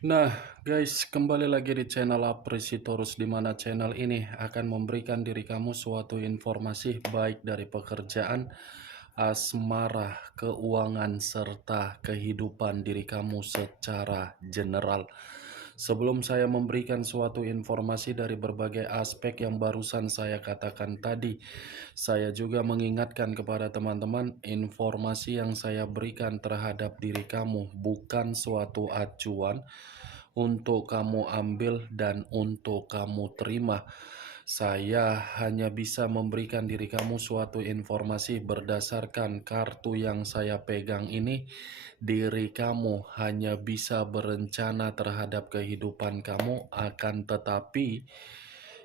Nah, guys, kembali lagi di channel Apresitorus, di mana channel ini akan memberikan diri kamu suatu informasi baik dari pekerjaan, asmara, keuangan, serta kehidupan diri kamu secara general. Sebelum saya memberikan suatu informasi dari berbagai aspek yang barusan saya katakan tadi, saya juga mengingatkan kepada teman-teman, informasi yang saya berikan terhadap diri kamu bukan suatu acuan untuk kamu ambil dan untuk kamu terima. Saya hanya bisa memberikan diri kamu suatu informasi berdasarkan kartu yang saya pegang ini. Diri kamu hanya bisa berencana terhadap kehidupan kamu, akan tetapi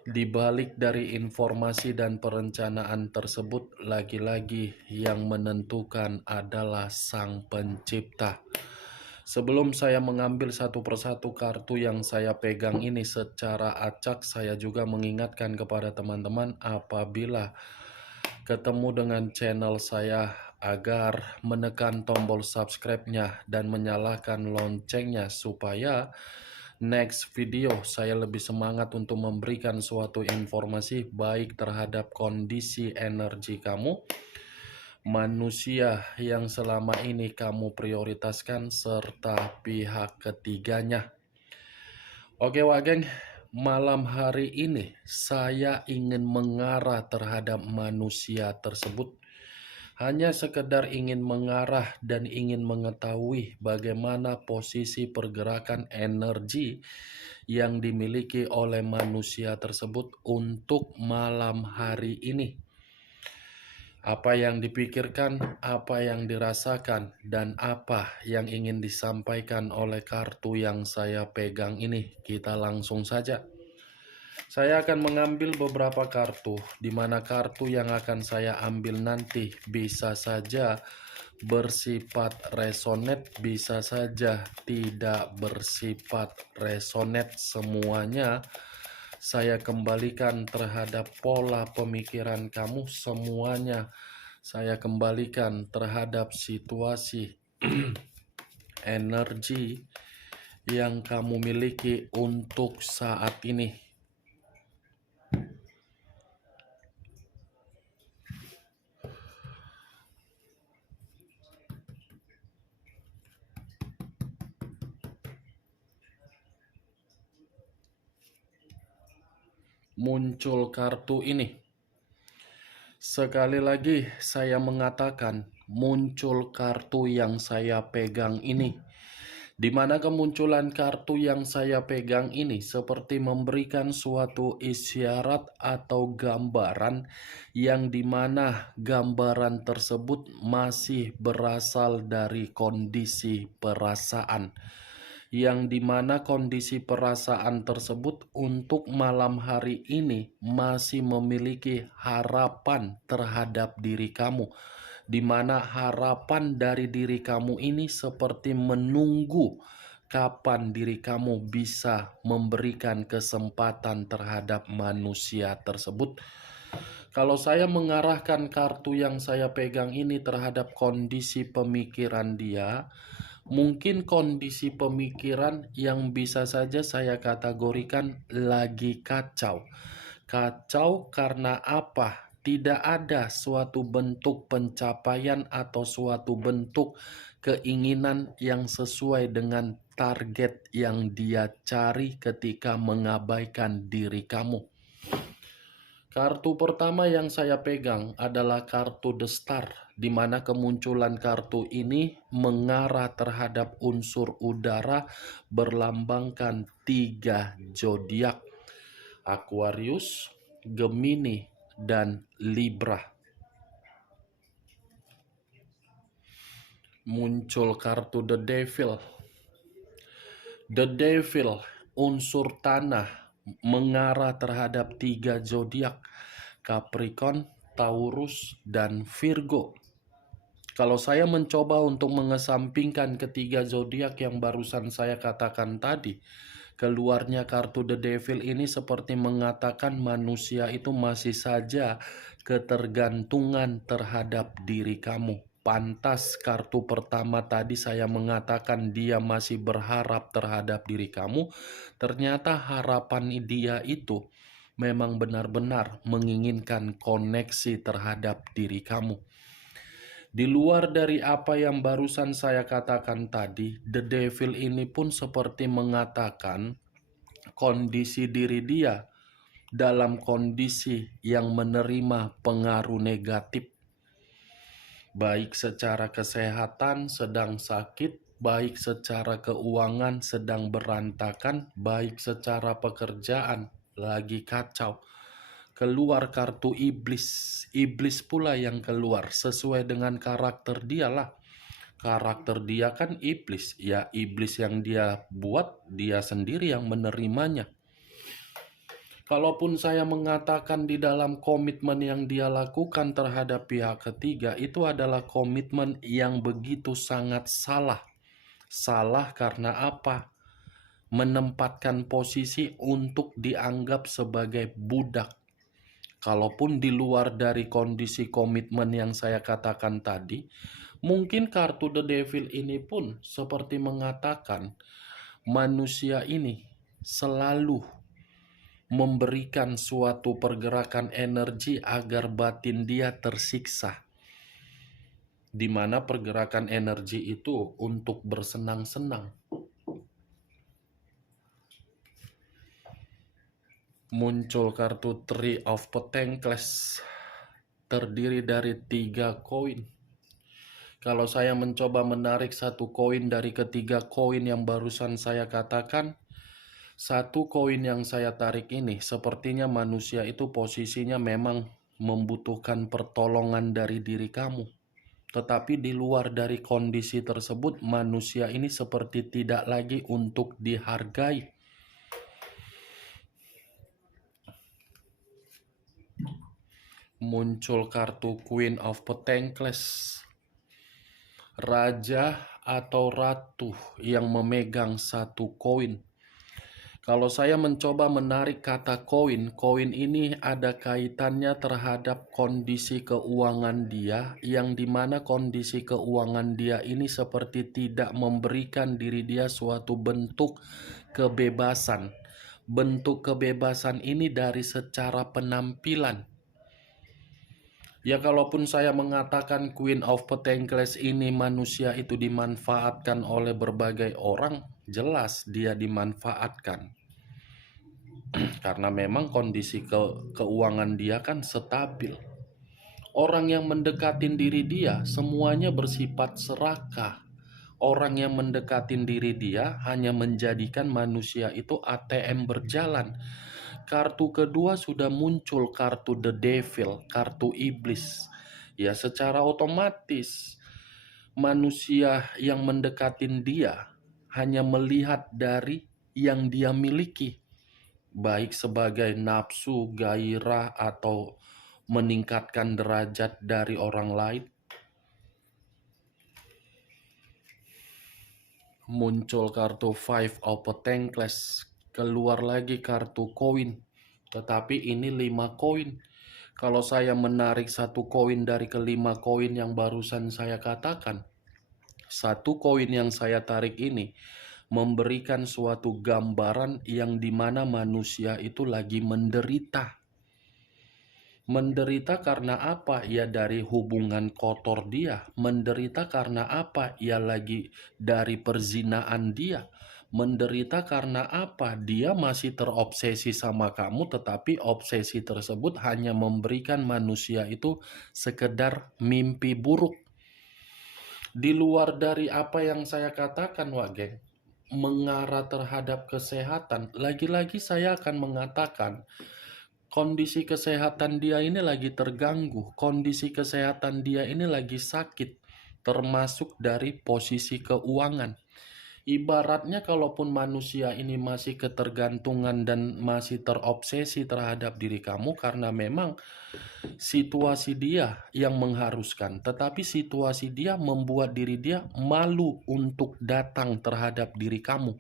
di balik dari informasi dan perencanaan tersebut, lagi-lagi yang menentukan adalah Sang Pencipta. Sebelum saya mengambil satu persatu kartu yang saya pegang ini secara acak, saya juga mengingatkan kepada teman-teman apabila ketemu dengan channel saya agar menekan tombol subscribe-nya dan menyalakan loncengnya supaya next video saya lebih semangat untuk memberikan suatu informasi baik terhadap kondisi energi kamu, manusia yang selama ini kamu prioritaskan, serta pihak ketiganya. Oke Wageng, malam hari ini saya ingin mengarah terhadap manusia tersebut. Hanya sekedar ingin mengarah dan ingin mengetahui bagaimana posisi pergerakan energi yang dimiliki oleh manusia tersebut untuk malam hari ini. Apa yang dipikirkan, apa yang dirasakan, dan apa yang ingin disampaikan oleh kartu yang saya pegang ini. Kita langsung saja. Saya akan mengambil beberapa kartu, di mana kartu yang akan saya ambil nanti bisa saja bersifat resonate, bisa saja tidak bersifat resonate. Semuanya saya kembalikan terhadap pola pemikiran kamu, semuanya saya kembalikan terhadap situasi energi yang kamu miliki untuk saat ini. Muncul kartu ini. Sekali lagi saya mengatakan, muncul kartu yang saya pegang ini. Di mana kemunculan kartu yang saya pegang ini seperti memberikan suatu isyarat atau gambaran yang dimana gambaran tersebut masih berasal dari kondisi perasaan, yang dimana kondisi perasaan tersebut untuk malam hari ini masih memiliki harapan terhadap diri kamu, di mana harapan dari diri kamu ini seperti menunggu kapan diri kamu bisa memberikan kesempatan terhadap manusia tersebut. Kalau saya mengarahkan kartu yang saya pegang ini terhadap kondisi pemikiran dia, mungkin kondisi pemikiran yang bisa saja saya kategorikan lagi kacau. Kacau karena apa? Tidak ada suatu bentuk pencapaian atau suatu bentuk keinginan yang sesuai dengan target yang dia cari ketika mengabaikan diri kamu. Kartu pertama yang saya pegang adalah kartu The Star, di mana kemunculan kartu ini mengarah terhadap unsur udara berlambangkan 3 zodiak: Aquarius, Gemini, dan Libra. Muncul kartu The Devil. The Devil, unsur tanah, mengarah terhadap 3 zodiak: Capricorn, Taurus, dan Virgo. Kalau saya mencoba untuk mengesampingkan ketiga zodiak yang barusan saya katakan tadi, keluarnya kartu The Devil ini seperti mengatakan manusia itu masih saja ketergantungan terhadap diri kamu. pantas kartu pertama tadi saya mengatakan dia masih berharap terhadap diri kamu, ternyata harapan dia itu memang benar-benar menginginkan koneksi terhadap diri kamu. Di luar dari apa yang barusan saya katakan tadi, the devil ini pun seperti mengatakan kondisi diri dia dalam kondisi yang menerima pengaruh negatif, baik secara kesehatan sedang sakit, baik secara keuangan sedang berantakan, baik secara pekerjaan lagi kacau. Keluar kartu iblis, iblis pula yang keluar sesuai dengan karakter dia lah. Karakter dia kan iblis, ya iblis yang dia buat, dia sendiri yang menerimanya. Kalaupun saya mengatakan di dalam komitmen yang dia lakukan terhadap pihak ketiga, itu adalah komitmen yang begitu sangat salah. Salah karena apa? Menempatkan posisi untuk dianggap sebagai budak. Kalaupun di luar dari kondisi komitmen yang saya katakan tadi, mungkin kartu The Devil ini pun seperti mengatakan manusia ini selalu memberikan suatu pergerakan energi agar batin dia tersiksa, di mana pergerakan energi itu untuk bersenang-senang. Muncul kartu Three of Pentacles, terdiri dari 3 koin. Kalau saya mencoba menarik satu koin dari ketiga koin yang barusan saya katakan, satu koin yang saya tarik ini sepertinya manusia itu posisinya memang membutuhkan pertolongan dari diri kamu. Tetapi di luar dari kondisi tersebut, manusia ini seperti tidak lagi untuk dihargai. Muncul kartu Queen of Pentacles, raja atau ratu yang memegang satu koin. Kalau saya mencoba menarik kata koin, koin ini ada kaitannya terhadap kondisi keuangan dia, yang dimana kondisi keuangan dia ini seperti tidak memberikan diri dia suatu bentuk kebebasan. Bentuk kebebasan ini dari secara penampilan. Ya, kalaupun saya mengatakan Queen of Pentacles ini manusia itu dimanfaatkan oleh berbagai orang, jelas dia dimanfaatkan. Karena memang kondisi keuangan dia kan stabil. Orang yang mendekatin diri dia semuanya bersifat serakah. Orang yang mendekatin diri dia hanya menjadikan manusia itu ATM berjalan. Kartu kedua sudah muncul, kartu The Devil, kartu iblis. Ya, secara otomatis manusia yang mendekatin dia hanya melihat dari yang dia miliki, baik sebagai nafsu, gairah, atau meningkatkan derajat dari orang lain. Muncul kartu Five of Pentacles, keluar lagi kartu koin, tetapi ini 5 koin. Kalau saya menarik satu koin dari kelima koin yang barusan saya katakan, satu koin yang saya tarik ini memberikan suatu gambaran yang dimana manusia itu lagi menderita. Menderita karena apa? Ya dari hubungan kotor dia. Menderita karena apa? Ya lagi dari perzinaan dia. Menderita karena apa? Dia masih terobsesi sama kamu, tetapi obsesi tersebut hanya memberikan manusia itu sekedar mimpi buruk. Di luar dari apa yang saya katakan, Wageng, mengarah terhadap kesehatan, lagi-lagi saya akan mengatakan kondisi kesehatan dia ini lagi terganggu, kondisi kesehatan dia ini lagi sakit, termasuk dari posisi keuangan. Ibaratnya kalaupun manusia ini masih ketergantungan dan masih terobsesi terhadap diri kamu karena memang situasi dia yang mengharuskan, tetapi situasi dia membuat diri dia malu untuk datang terhadap diri kamu.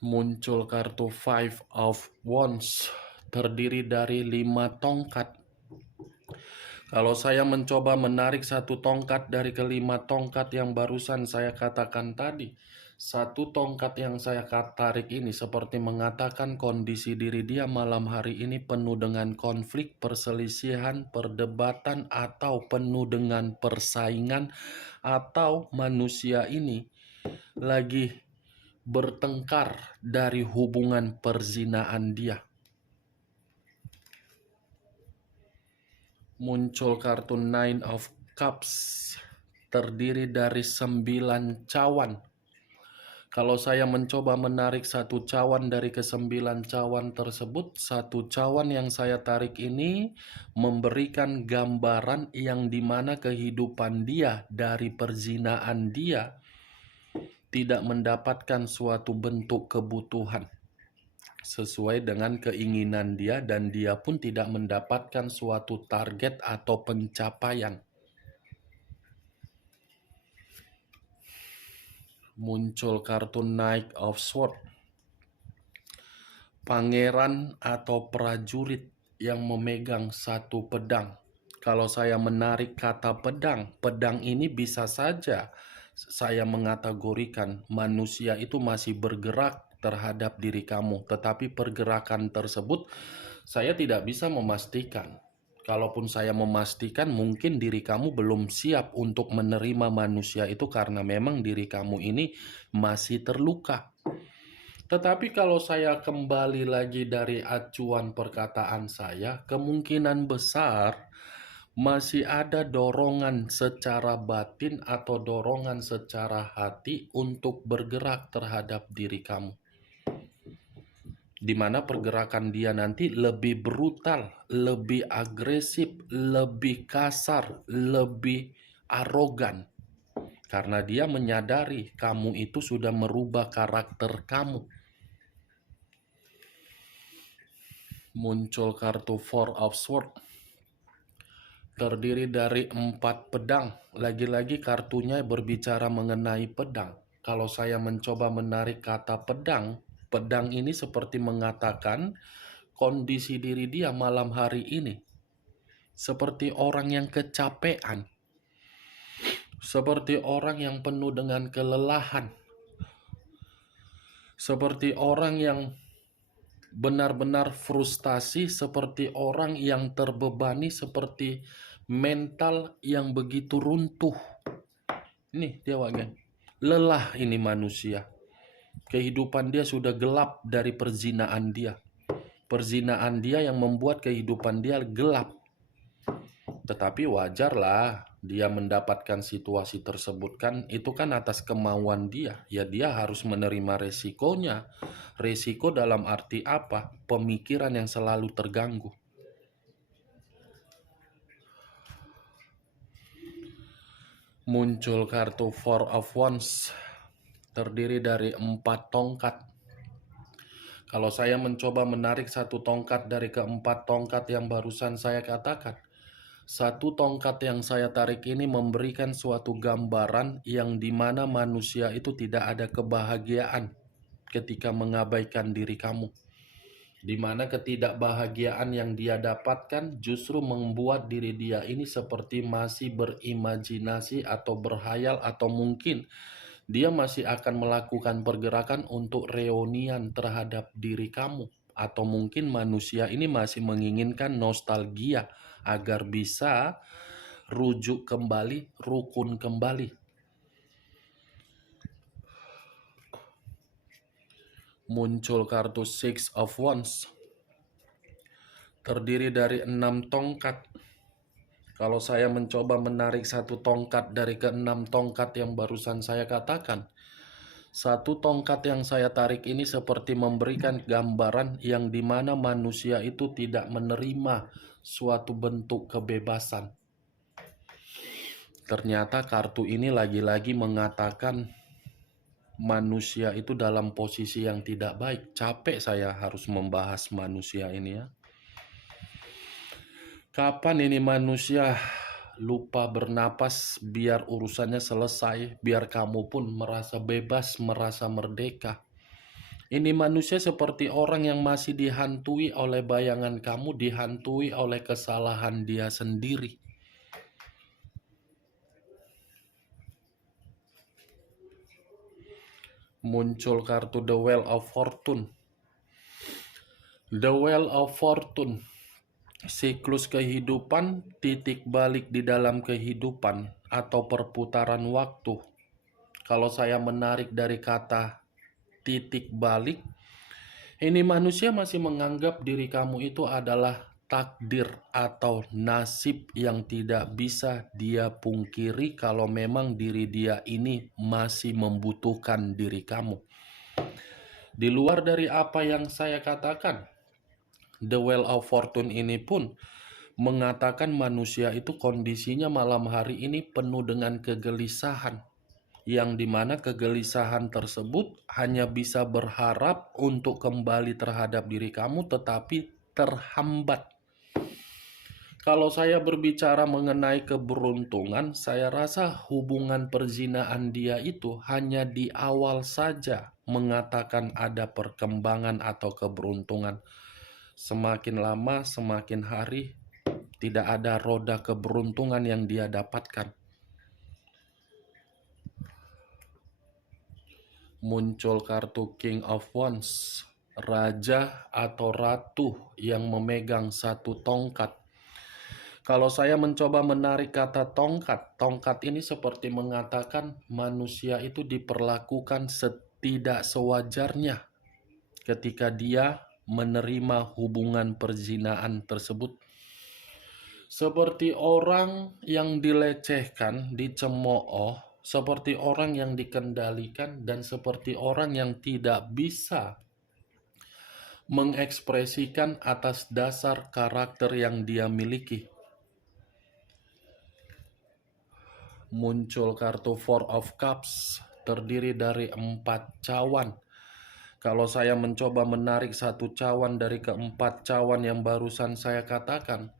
Muncul kartu Five of Wands, terdiri dari 5 tongkat. Kalau saya mencoba menarik satu tongkat dari kelima tongkat yang barusan saya katakan tadi, satu tongkat yang saya tarik ini seperti mengatakan kondisi diri dia malam hari ini penuh dengan konflik, perselisihan, perdebatan, atau penuh dengan persaingan, atau manusia ini lagi bertengkar dari hubungan perzinaan dia. Muncul kartu Nine of Cups, terdiri dari 9 cawan. Kalau saya mencoba menarik satu cawan dari ke-9 cawan tersebut, satu cawan yang saya tarik ini memberikan gambaran yang dimana kehidupan dia dari perzinaan dia tidak mendapatkan suatu bentuk kebutuhan sesuai dengan keinginan dia, dan dia pun tidak mendapatkan suatu target atau pencapaian. Muncul kartu Knight of Swords, pangeran atau prajurit yang memegang satu pedang. Kalau saya menarik kata pedang, pedang ini bisa saja saya mengategorikan manusia itu masih bergerak terhadap diri kamu, tetapi pergerakan tersebut saya tidak bisa memastikan. Kalaupun saya memastikan, mungkin diri kamu belum siap untuk menerima manusia itu karena memang diri kamu ini masih terluka. Tetapi kalau saya kembali lagi dari acuan perkataan saya, kemungkinan besar masih ada dorongan secara batin atau dorongan secara hati untuk bergerak terhadap diri kamu, di mana pergerakan dia nanti lebih brutal, lebih agresif, lebih kasar, lebih arogan. Karena dia menyadari kamu itu sudah merubah karakter kamu. Muncul kartu Four of Swords, terdiri dari 4 pedang. Lagi-lagi kartunya berbicara mengenai pedang. Kalau saya mencoba menarik kata pedang, pedang ini seperti mengatakan kondisi diri dia malam hari ini seperti orang yang kecapean, seperti orang yang penuh dengan kelelahan, seperti orang yang benar-benar frustasi, seperti orang yang terbebani, seperti mental yang begitu runtuh. Ini dia wagen. Lelah ini manusia. Kehidupan dia sudah gelap dari perzinaan dia. Perzinaan dia yang membuat kehidupan dia gelap. Tetapi wajarlah dia mendapatkan situasi tersebut, kan itu kan atas kemauan dia. Ya dia harus menerima resikonya. Resiko dalam arti apa? Pemikiran yang selalu terganggu. Muncul kartu Four of Wands, terdiri dari 4 tongkat. Kalau saya mencoba menarik satu tongkat dari ke-4 tongkat yang barusan saya katakan, satu tongkat yang saya tarik ini memberikan suatu gambaran yang dimana manusia itu tidak ada kebahagiaan ketika mengabaikan diri kamu. Dimana ketidakbahagiaan yang dia dapatkan justru membuat diri dia ini seperti masih berimajinasi atau berhayal, atau mungkin dia masih akan melakukan pergerakan untuk reunian terhadap diri kamu. Atau mungkin manusia ini masih menginginkan nostalgia agar bisa rujuk kembali, rukun kembali. Muncul kartu Six of Wands, terdiri dari 6 tongkat. Kalau saya mencoba menarik satu tongkat dari ke-6 tongkat yang barusan saya katakan, satu tongkat yang saya tarik ini seperti memberikan gambaran yang dimana manusia itu tidak menerima suatu bentuk kebebasan. Ternyata kartu ini lagi-lagi mengatakan manusia itu dalam posisi yang tidak baik. Capek saya harus membahas manusia ini ya. Kapan ini manusia lupa bernapas biar urusannya selesai, biar kamu pun merasa bebas, merasa merdeka. Ini manusia seperti orang yang masih dihantui oleh bayangan kamu, dihantui oleh kesalahan dia sendiri. Muncul kartu The Wheel of Fortune. The Wheel of Fortune, siklus kehidupan, titik balik di dalam kehidupan, atau perputaran waktu. Kalau saya menarik dari kata titik balik, ini manusia masih menganggap diri kamu itu adalah takdir atau nasib yang tidak bisa dia pungkiri kalau memang diri dia ini masih membutuhkan diri kamu. Di luar dari apa yang saya katakan, The Wheel of Fortune ini pun mengatakan manusia itu kondisinya malam hari ini penuh dengan kegelisahan, yang dimana kegelisahan tersebut hanya bisa berharap untuk kembali terhadap diri kamu tetapi terhambat. Kalau saya berbicara mengenai keberuntungan, saya rasa hubungan perzinaan dia itu hanya di awal saja mengatakan ada perkembangan atau keberuntungan. Semakin lama, semakin hari, tidak ada roda keberuntungan yang dia dapatkan. Muncul kartu King of Wands, raja atau ratu yang memegang satu tongkat. Kalau saya mencoba menarik kata tongkat, tongkat ini seperti mengatakan manusia itu diperlakukan setidak sewajarnya ketika dia menerima hubungan perzinaan tersebut. Seperti orang yang dilecehkan, dicemooh, seperti orang yang dikendalikan, dan seperti orang yang tidak bisa mengekspresikan atas dasar karakter yang dia miliki. Muncul kartu Four of Cups, terdiri dari 4 cawan. Kalau saya mencoba menarik satu cawan dari keempat cawan yang barusan saya katakan,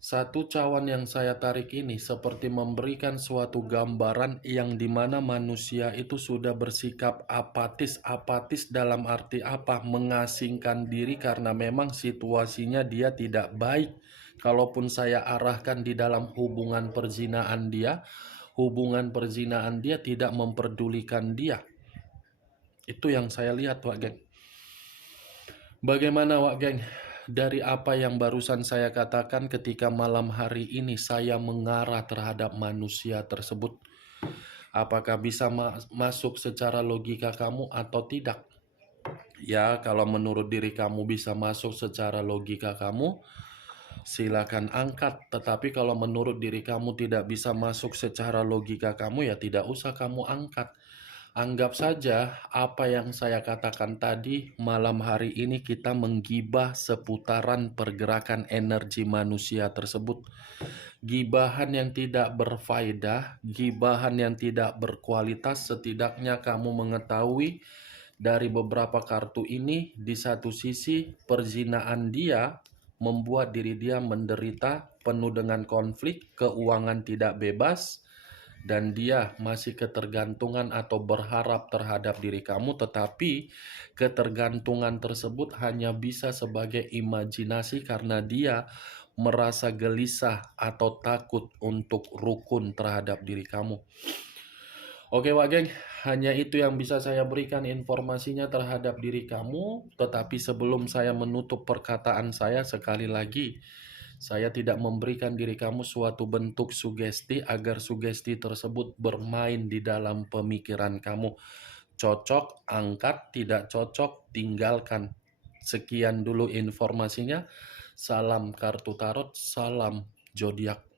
satu cawan yang saya tarik ini seperti memberikan suatu gambaran yang dimana manusia itu sudah bersikap apatis. Apatis dalam arti apa? Mengasingkan diri karena memang situasinya dia tidak baik. Kalaupun saya arahkan di dalam hubungan perzinaan dia tidak memperdulikan dia. Itu yang saya lihat, Wak Geng. Bagaimana, Wak Geng? Dari apa yang barusan saya katakan ketika malam hari ini saya mengarah terhadap manusia tersebut, apakah bisa masuk secara logika kamu atau tidak? Ya, kalau menurut diri kamu bisa masuk secara logika kamu, silakan angkat. Tetapi kalau menurut diri kamu tidak bisa masuk secara logika kamu, ya tidak usah kamu angkat. Anggap saja apa yang saya katakan tadi, malam hari ini kita menggibah seputaran pergerakan energi manusia tersebut. Gibahan yang tidak berfaedah, gibahan yang tidak berkualitas, setidaknya kamu mengetahui dari beberapa kartu ini, di satu sisi perzinaan dia membuat diri dia menderita, penuh dengan konflik, keuangan tidak bebas, dan dia masih ketergantungan atau berharap terhadap diri kamu, tetapi ketergantungan tersebut hanya bisa sebagai imajinasi karena dia merasa gelisah atau takut untuk rukun terhadap diri kamu. Oke, Wak Geng, hanya itu yang bisa saya berikan informasinya terhadap diri kamu. Tetapi sebelum saya menutup perkataan saya, sekali lagi saya tidak memberikan diri kamu suatu bentuk sugesti agar sugesti tersebut bermain di dalam pemikiran kamu. Cocok, angkat, tidak cocok, tinggalkan. Sekian dulu informasinya. Salam kartu tarot, salam zodiak.